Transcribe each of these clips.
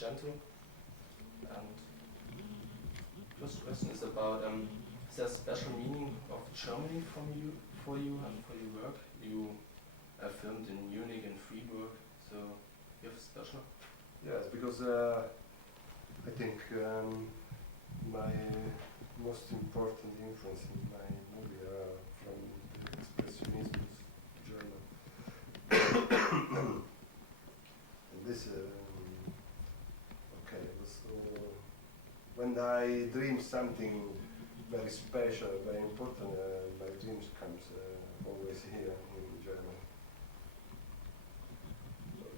Argento. And first question is about is there a special meaning of Germany for you and for your work? You filmed in Munich and Freiburg, so you have a special? Yes, because I think my most important influence in my movie are from the expressionism German. And this, okay, was when I dream something very special, very important, my dreams comes always here in Germany.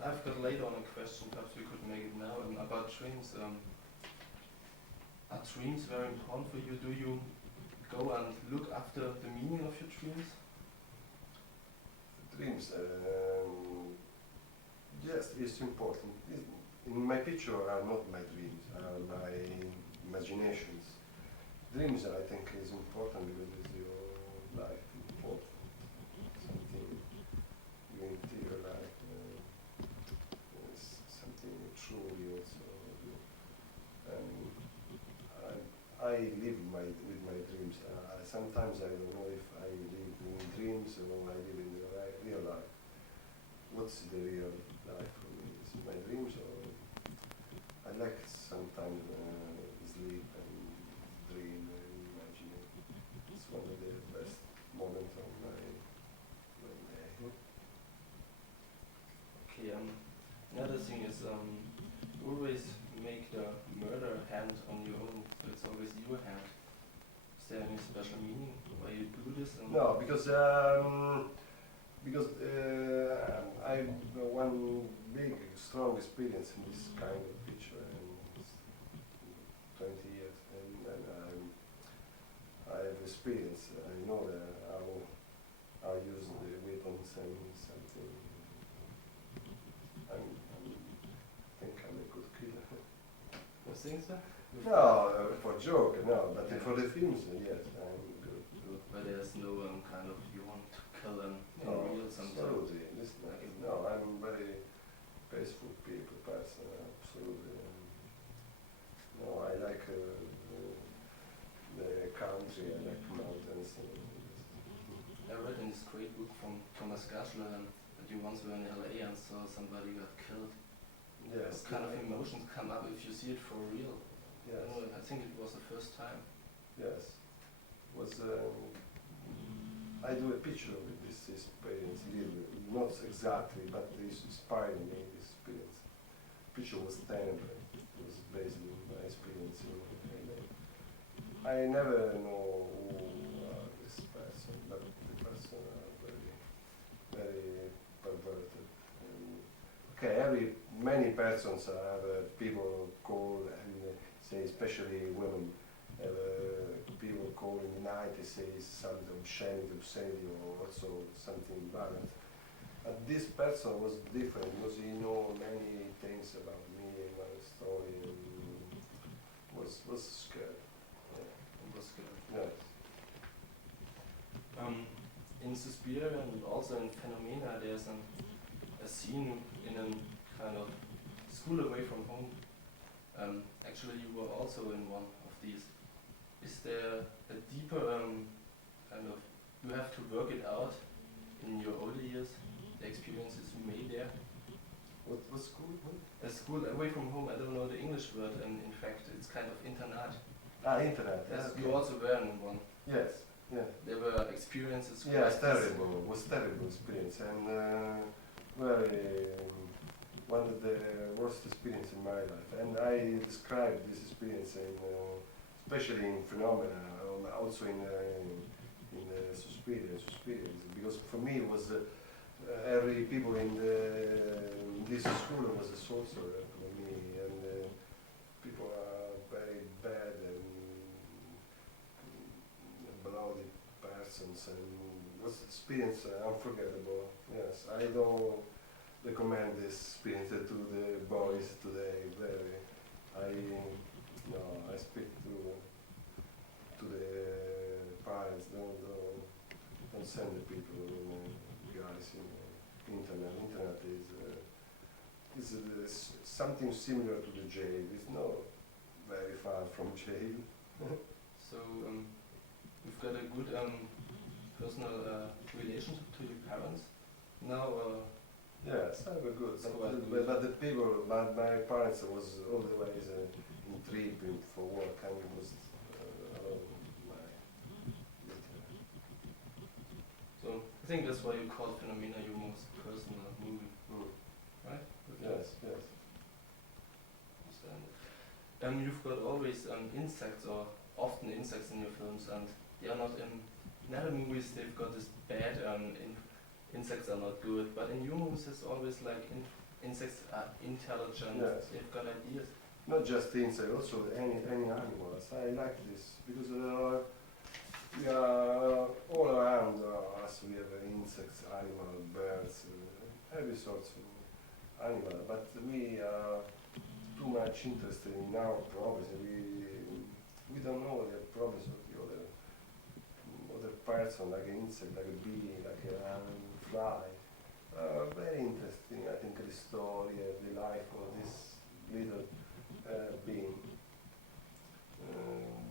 I've got later on a question, perhaps we could make it now, about dreams. Are dreams very important for you? Do you go and look after the meaning of your dreams? Dreams, yes, it's important. In my picture are not my dreams, are my imaginations. Dreams, I think, is important because it's your life important. Something you interior life, something truly also. I live with my dreams. Sometimes I don't know if I live in dreams or I live in the real life. What's the real life for me? Is it my dreams or I like sometimes sleep and dream and imagine. It's one of the best moments of my day. Okay, another thing is always make the murder hand on your own, so it's always your hand. Is there any special meaning why you do this? No, because I have one big, strong experience in this kind of picture, and it's 20 years, and I have experience. I know how I use the weapons and something. I think I'm a good killer. You think so? No, for joke, no, but for the films, yes, I'm good. But there's no kind of you want to kill them in No, real sometimes. absolutely. No, I'm very peaceful person, absolutely. No, I like the country, I like mountains. I read in this great book from Thomas Gaschler that you once were in LA and saw somebody got killed. Yes. What kind of emotions come up if you see it for real? Yes. I think it was the first time. Yes. I do a picture with this experience, not exactly, but it inspired me, this experience. Picture was terrible. It was based on my experience in LA. I never know who this person, but the person are very, very perverted. Okay, many persons have people call and say, especially women, people call in the night, they say something obscenity, or also something violent. But this person was different because he know many things about me and my story, and was scared. Yeah. Was good. Yes. In Suspiria and also in Phenomena, there's a scene in a kind of school away from home. Actually, you were also in one of these. Is there a deeper kind of, you have to work it out in your older years, the experiences you made there? What school? A school away from home, I don't know the English word, and in fact it's kind of internat. Internet. Yes, Okay. you also were in one. Yes. Yeah. There were experiences. Yes, terrible. It was terrible experience, and very one of the worst experience in my life. And I described this experience in, especially in Phenomena, also in Suspiria, because for me it was every people in this school was a sorcerer for me, and people are very bad and bloody persons, and was experience unforgettable. Yes, I don't recommend this experience to the boys today. I speak to the parents. Don't send the people, guys, in internet. Internet is It's something similar to the jail. It's not very far from jail. So you've got a good personal relationship to your parents now. Yes, I was good. So But the people, but my parents was always in trip for work, and it was my. So I think that's why you call Phenomena your most personal movie, right? Yes, yes. Understand. You've got always insects, or often insects in your films, and they are not in other movies. They've got this bad insects are not good, but in your movies it's always like insects are intelligent. Yes. They've got ideas. Not just insects, also any animals. I like this because we are all around us. We have insects, animals, birds, every sort of animal. But we are too much interested in our problems. We don't know the problems of the other person, like an insect, like a bee, like a fly. Very interesting. I think the story, the life of this little being.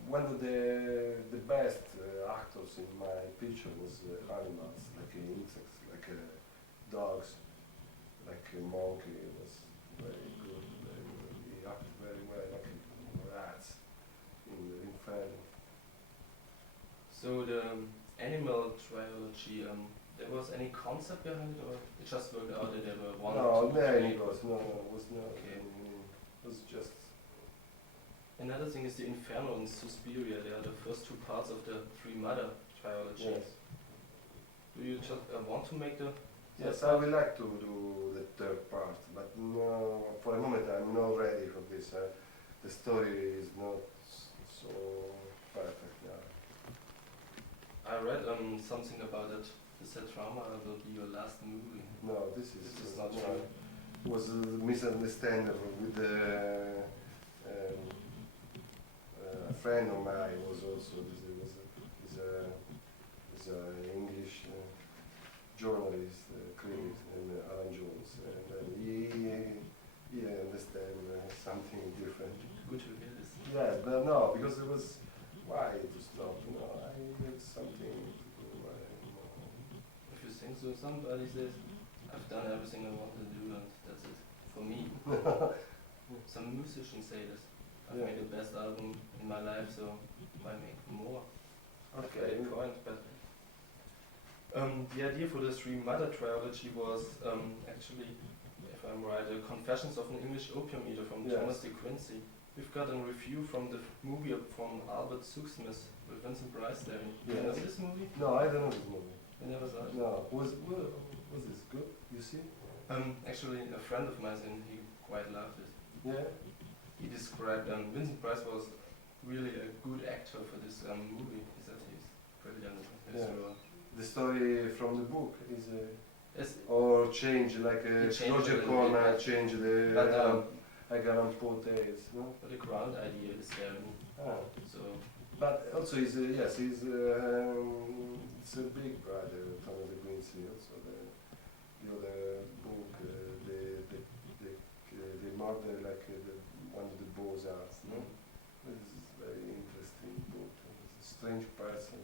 One of the best actors in my picture was animals, like insects, like dogs, like a monkey. It was very good. He acted very well, like rats in film. So the animal trilogy, there was any concept behind it, or it just worked out that there were one? No, two, there three? it was. No, it was not. Okay. It was just. Another thing is the Inferno and Suspiria. They are the first two parts of the Three Mother trilogy. Yes. Do you just want to make the? Yes, I would like to do the third part, but no, for the moment I'm not ready for this. The story is not so perfect now. I read something about it. This drama will be your last movie. No, this is not no, true. It was a misunderstanding with a friend of mine was also is a English journalist, critic, and Alan Jones, and he understand something different. Good to hear this. Yes, but no, because it was why to stop. You know, I did something to do. If you think so, somebody says, I've done everything I want to do, and that's it for me. Some musicians say this. I've Yeah. made the best album in my life, so why make more? Okay. Valid point, but the idea for the Three Mother trilogy was actually, if I'm right, Confessions of an English Opium Eater from Yes. Thomas de Quincey. We've got a review from the movie from Albert Suxsmith with Vincent Price there. You know Yes. this movie? No, I don't know this movie. You never saw it? No, was this good? You see? Actually, a friend of mine, and he quite loved it. Yeah. He described Vincent Price was really a good actor for this movie. He said he's brilliant in his Yeah. role. The story from the book is Yes, or change like He changed a Roger little Corman bit, change the but, like Alan Poe tales, no? but the ground idea is there. Ah. So But also he's yes he's it's a big brother Thomas de Quincey also the other book the murder like one of the Beaux-Arts, no? This is a very interesting book. It's a strange person.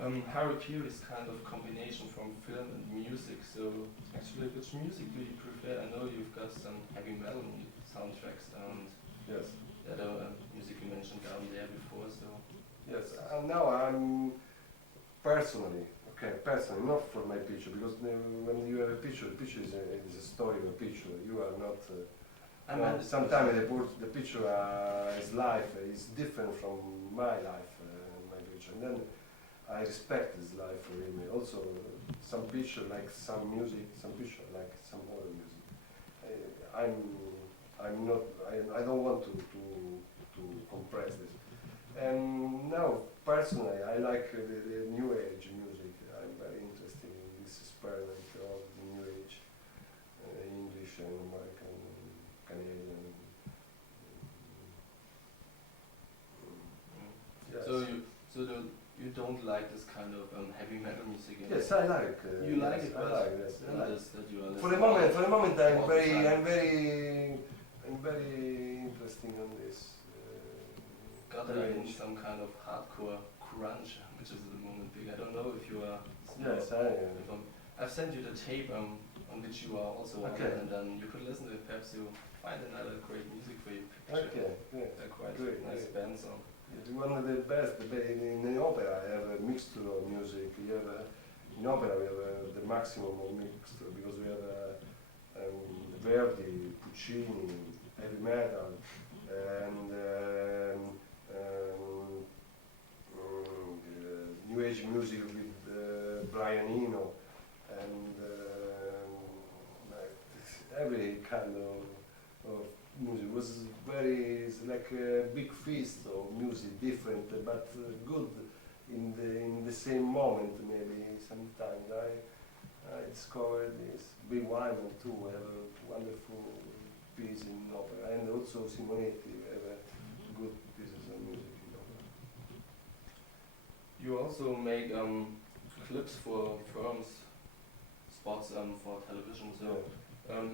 Harakiri is kind of combination from film and music. So actually, which music do you prefer? I know you've got some heavy metal soundtracks and Yes. the other music you mentioned down there before. So Yes, and now I'm personally, not for my picture, because when you have a picture, the picture is a story of a picture. You are not. I meant Sometimes the picture is life is different from my life, my picture, and then I respect his life for him. Also, some picture like some music, some picture like some other music. I'm not. I don't want to compress this. And now, personally, I like the new age music. I'm very interested in this experiment of the new age, English and American, Canadian. So you don't like this kind of heavy metal music. Yes, I like. You like yes, it, I but like. Yes, I like. that you are For the listening moment, all the time. I'm very interesting on this. Got in some kind of hardcore grunge, which is at the moment big. I don't know if you are. Yes, I am. I've sent you the tape on which you are also on, Okay. and then you could listen to it. Perhaps you find another great music for your picture. Okay, yeah. They're quite Great, nice great. band song. It's one of the best. In the opera, you have a mixture of music. You have in opera, we have the maximum of mixture because we have Verdi, Puccini, heavy metal, and new age music with Brian Eno, and like every kind of music was it's like a big feast of music, different but good in the same moment. Maybe sometimes I discovered this big Wyman too. Have a wonderful piece in opera, and also Simonetti have a good pieces of music in opera. You also make clips for firms, spots for television. So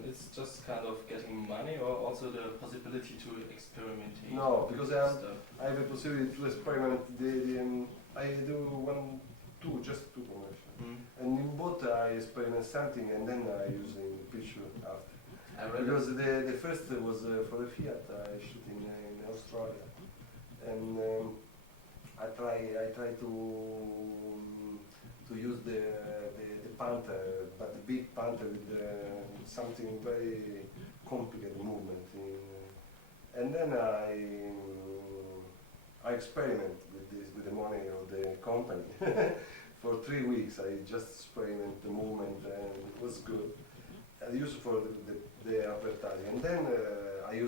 it's just kind of getting money, or also the possibility to experiment. No, because I have a possibility to experiment. I do just two commercials, and in both I experiment something, and then I use in the picture after. Because the first was for the Fiat I shoot in Australia, and I try to use the Panther, but the big Panther with something very complicated movement and then I experiment with this with the money of the company. For 3 weeks I just experiment the movement, and it was good. I use it for the advertising, and then I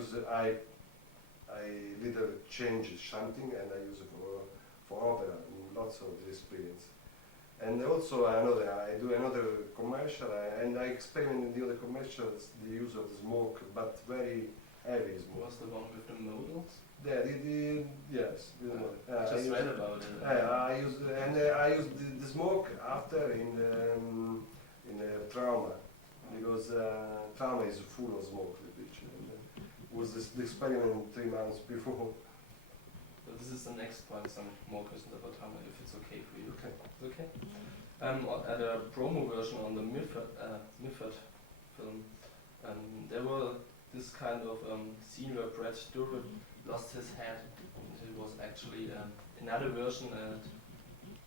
little change something, and I use it for opera, lots of the experience. And also I do another commercial, and I experiment in the other commercials the use of the smoke, but very heavy smoke. Was the one with the models? Yeah, yes. I just read about it. I use the smoke after in the trauma, because trauma is full of smoke. The picture. And was the experiment 3 months before. So this is the next point. Some more questions about trauma, if it's okay for you. Okay. Okay. At a promo version on the Milford film, there were this kind of scene where Brad Dourif lost his head. It was actually another version at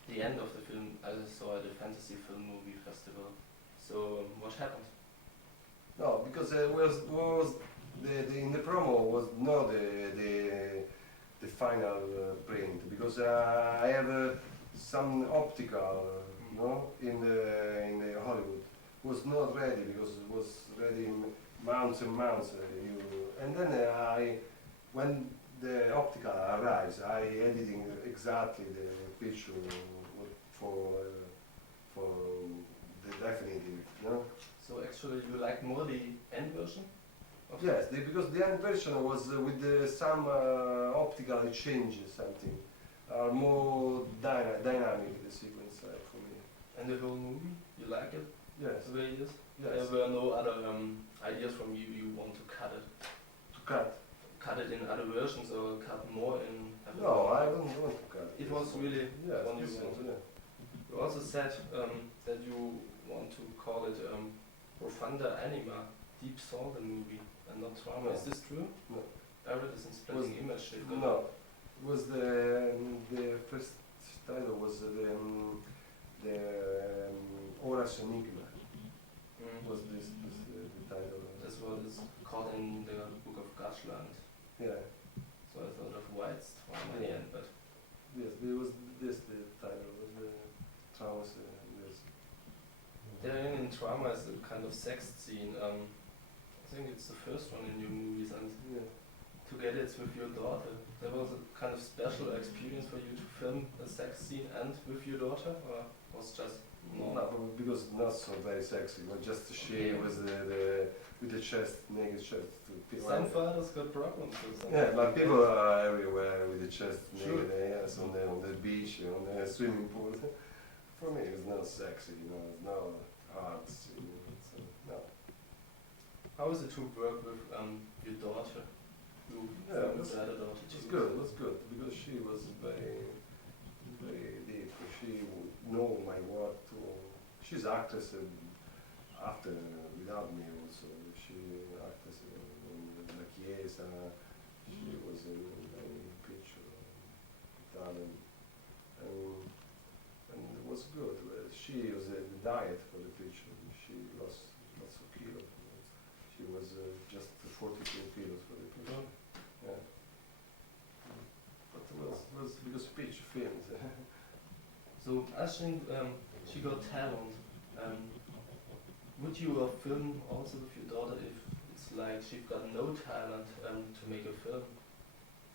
the end of the film. I saw at a fantasy film movie festival. So what happened? No, because was in the promo was not the final print, because I have some optical, in the Hollywood was not ready, because it was ready in months and months. And then when the optical arrives, I editing exactly the picture for the definitive. So actually, you like more the end version? Yes, because the end version was with some optical changes, something more dynamic the sequence for me. And the whole movie, you like it? Yes. The way it is? Yes. There were no other ideas from you. You want to cut it? To cut? Cut it in other versions, or cut more in? No, I don't want to cut it. It was really one you wanted. wanted. You also said that you want to call it Profunda Anima, Deep Soul, the movie, and not Trauma. Is this true? No. I read this in Splitting Image. No. It was the first title was the Horace Enigma. Was this the title? That's what is called in the book of Gashland. Yeah. So I thought of White's Trauma in the end, but yes, it was this the title was the Traumas. There in Trauma is a kind of sex scene. I think it's the first one in your movies, and yeah. to get it with your daughter. That was a kind of special experience for you to film a sex scene and with your daughter, or was just No, normal? but because not so very sexy, but just she Okay. was the with the chest, naked chest. Some fathers got problems with something. Yeah, but people are everywhere with the chest Sure. naked, yes, on the beach, on the swimming pool. For me, it's not sexy, it's not arts, so, no. How is it to work with your daughter? You Yeah, filmed the other daughter It's too. good, it was good, because she was very, very deep. She would know my work too. She's actress after, without me also. She actress in La Chiesa. She was in many picture, Italian. And it was good. She was the diet for the picture. She lost lots of kilos. She was just 42 kilos for the picture. Yeah. But it was because picture films. So I think she got talent. Would you film also with your daughter if it's like she's got no talent to make a film?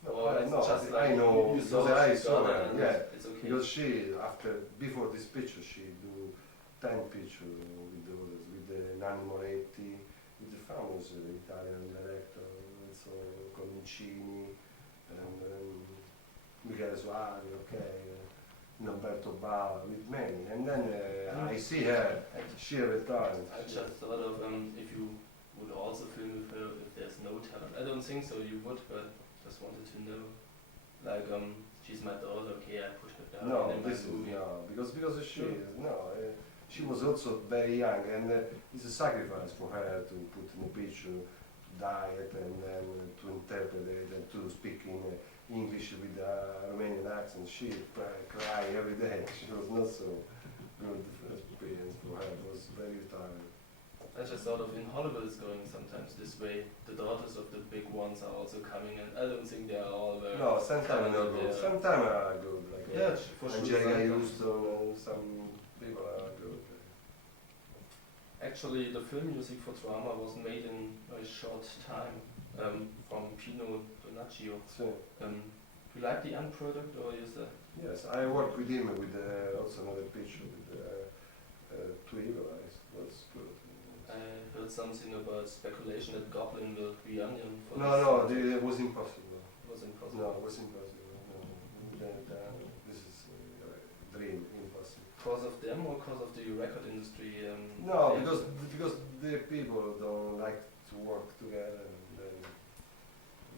Or it's just like I know, you because saw I she saw got her, it and yeah. it's okay. Because she, before this picture, she do 10 pictures with the others, with the Nanni Moretti, with the famous Italian director, so Comincini, and Michele Soavi, okay, Umberto Bava, with many. And then I see her, she retired. I just thought of if you would also film with her if there's no talent. I don't think so you would, but just wanted to know. Like she's my daughter, okay, I put her down No, in my this is movie. no, because she Sure. is no. She was also very young, and it's a sacrifice for her to put in a picture diet and then to interpret it and to speak in English with a Romanian accent. She cried every day. She was not so good experience for her. It was very tiring. I just thought of in Hollywood it's going sometimes this way. The daughters of the big ones are also coming, and I don't think they are all very. No, sometimes not good. Yeah. Sometimes are good, like Yeah, for sure. Angelica sometimes. Houston. Some people are good. Actually, the film music for drama was made in a short time from Pino Donaggio. So, You like the end product, or is that? yes, I worked with him with also another picture with Two Evil Eyes. Was good. I heard something about speculation that Goblin will reunion for No, this. no, it was impossible. It was impossible. No, it was impossible. No. This is dream impossible. Because of them or because of the record industry? No, they- because the people don't like to work together. And then,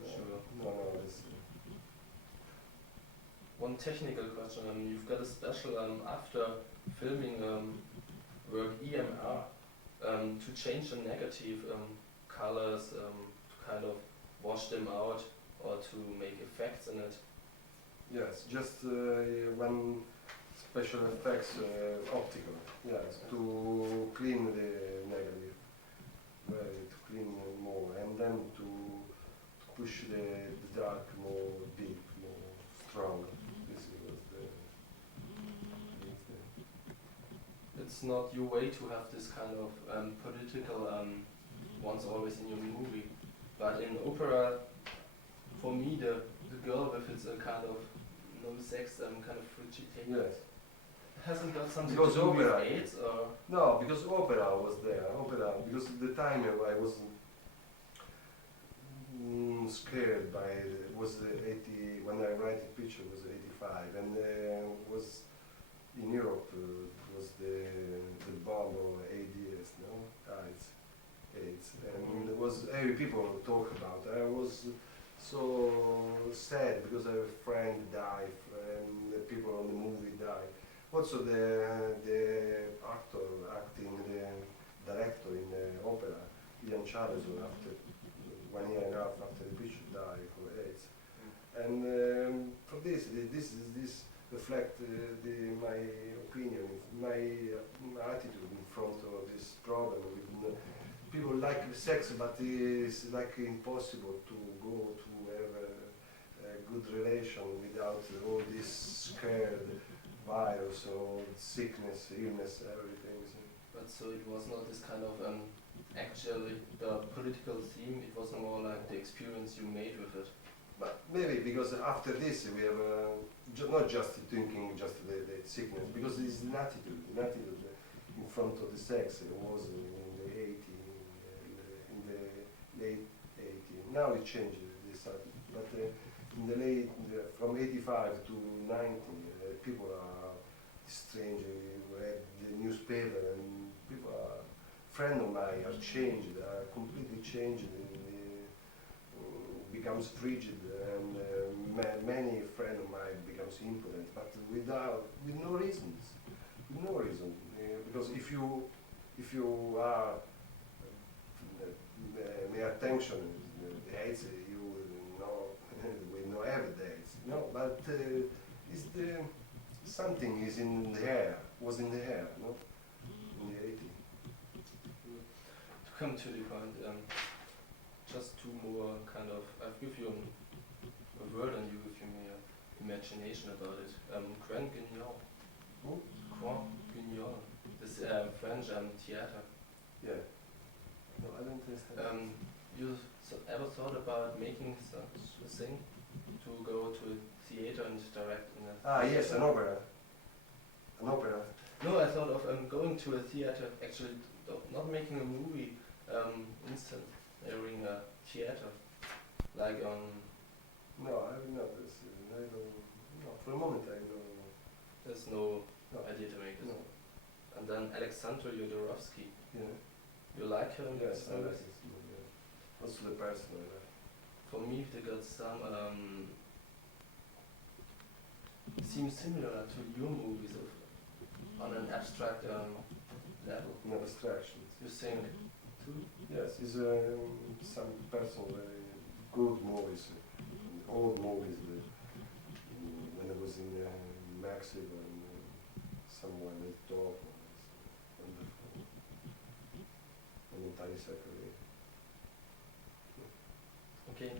no, Sure. no, it's, One technical question. You've got a special after filming work EMR to change the negative colors to kind of wash them out or to make effects in it. yes, just one special effects optical. Yes, to clean the negative, to clean more, and then to push the dark more deep, more strong. This was the. It's not your way to have this kind of political ones always in your movie, but in opera, for me the girl with its kind of no sex kind of frigidity Yes. hasn't got something Because to do opera- with AIDS or No, because opera was there. Opera, because at the time I was scared by was the 80 when I write the picture was 85 and was in Europe was the bomb of AIDS, no AIDS, and there was every people talk about. I was so sad because a friend died and the people on the movie died. Also the actor acting the director in the opera, Ian Charleston, after 1 year and a half after the picture died for AIDS. And for this reflect my opinion, my attitude in front of this problem. With, people like sex, but it's like impossible to go to have a good relation without all this scared virus or sickness, illness, everything. But so it was not this kind of actually the political theme. It was more like the experience you made with it. But maybe because after this we have not just thinking just the sickness, because it's an attitude in front of the sex. It was in the 80s, in the late 80s. Now it changed this attitude, but in the late from 85 to 90, people are strange. You read the newspaper and people are friend of mine are changed, are completely changed. Becomes frigid, and many friends of mine becomes impotent, but with no reasons, no reason. Because if you are pay attention, the AIDS, you will know we know every day. No, but it's the something is in the air, was in the air, no, in the 80s. To come to the point. Just two more kind of, I'll give you a word and you give me an imagination about it. Grand Guignol. Who? Grand Guignol. This French theater. Yeah. No, I don't understand. You ever thought about making such a thing? To go to a theater and direct in a Yes, an opera. An opera. No, I thought of going to a theater, actually not making a movie instant. During a theater, like on. No, I will not. I don't. No, for a moment I don't. There's no No. idea to make it. No. And then Alexander Jodorowsky. Yeah. You like him? Yes, I like Movies? it. Yeah. Also the person I like. For me, they got some. Seems similar to your movies on an abstract level. No abstractions. You think too? Yes, it's some person very good movies, old movies. When I was in Mexico and someone is dog, wonderful. And in 30 seconds. Okay.